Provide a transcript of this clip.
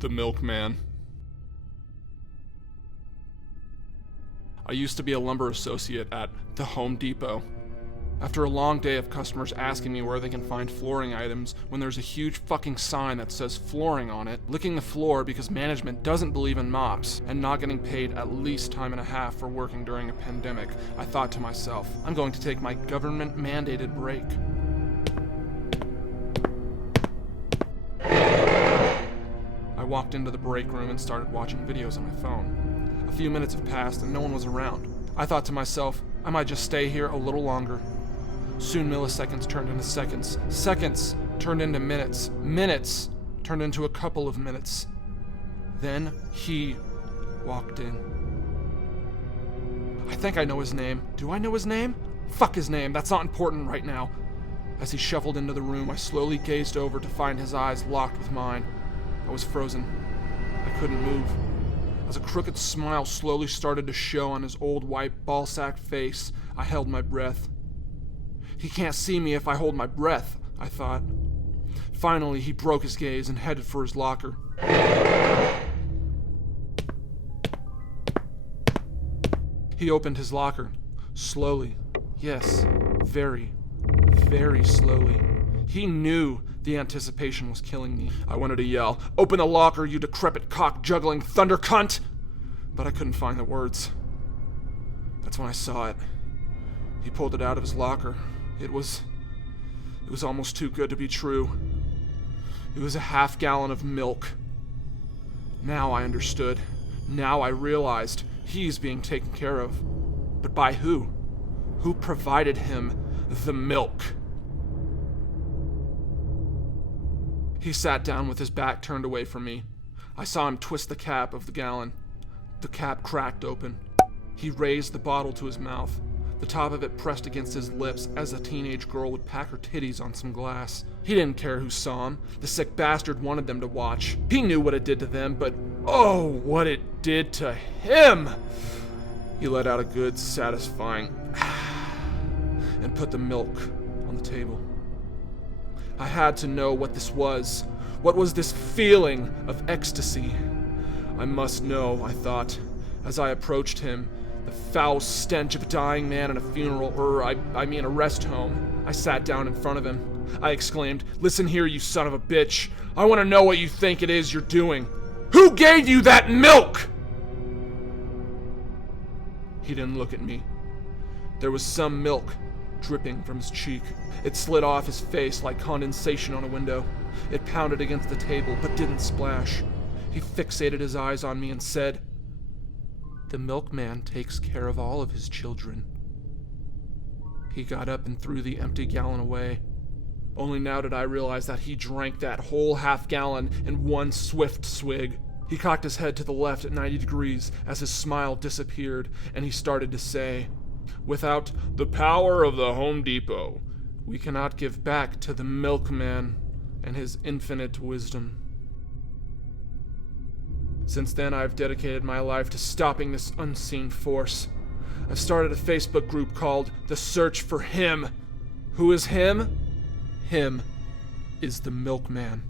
The milkman. I used to be a lumber associate at the Home Depot. After a long day of customers asking me where they can find flooring items when there's a huge fucking sign that says flooring on it, licking the floor because management doesn't believe in mops, and not getting paid at least time and a half for working during a pandemic, I thought to myself, I'm going to take my government-mandated break. I walked into the break room and started watching videos on my phone. A few minutes have passed and no one was around. I thought to myself, I might just stay here a little longer. Soon milliseconds turned into seconds. Seconds turned into minutes. Minutes turned into a couple of minutes. Then he walked in. I think I know his name. Do I know his name? Fuck his name, that's not important right now. As he shuffled into the room, I slowly gazed over to find his eyes locked with mine. I was frozen. I couldn't move. As a crooked smile slowly started to show on his old white ballsack face, I held my breath. He can't see me if I hold my breath, I thought. Finally, he broke his gaze and headed for his locker. He opened his locker, slowly. Yes, very, very slowly. He knew the anticipation was killing me. I wanted to yell, "Open the locker, you decrepit cock-juggling thunder cunt!" But I couldn't find the words. That's when I saw it. He pulled it out of his locker. It was almost too good to be true. It was a half-gallon of milk. Now I understood. Now I realized he's being taken care of. But by who? Who provided him the milk? He sat down with his back turned away from me. I saw him twist the cap of the gallon. The cap cracked open. He raised the bottle to his mouth, the top of it pressed against his lips as a teenage girl would pack her titties on some glass. He didn't care who saw him. The sick bastard wanted them to watch. He knew what it did to them, but oh, what it did to him! He let out a good, satisfying and put the milk on the table. I had to know what this was. What was this feeling of ecstasy? I must know, I thought, as I approached him, the foul stench of a dying man in a funeral, or I mean a rest home. I sat down in front of him. I exclaimed, "Listen here, you son of a bitch. I want to know what you think it is you're doing. Who gave you that milk?" He didn't look at me. There was some milk dripping from his cheek. It slid off his face like condensation on a window. It pounded against the table, but didn't splash. He fixated his eyes on me and said, "The milkman takes care of all of his children." He got up and threw the empty gallon away. Only now did I realize that he drank that whole half-gallon in one swift swig. He cocked his head to the left at 90 degrees as his smile disappeared, and he started to say, "Without the power of the Home Depot, we cannot give back to the milkman and his infinite wisdom." Since then, I've dedicated my life to stopping this unseen force. I've started a Facebook group called The Search for Him. Who is him? Him is the milkman.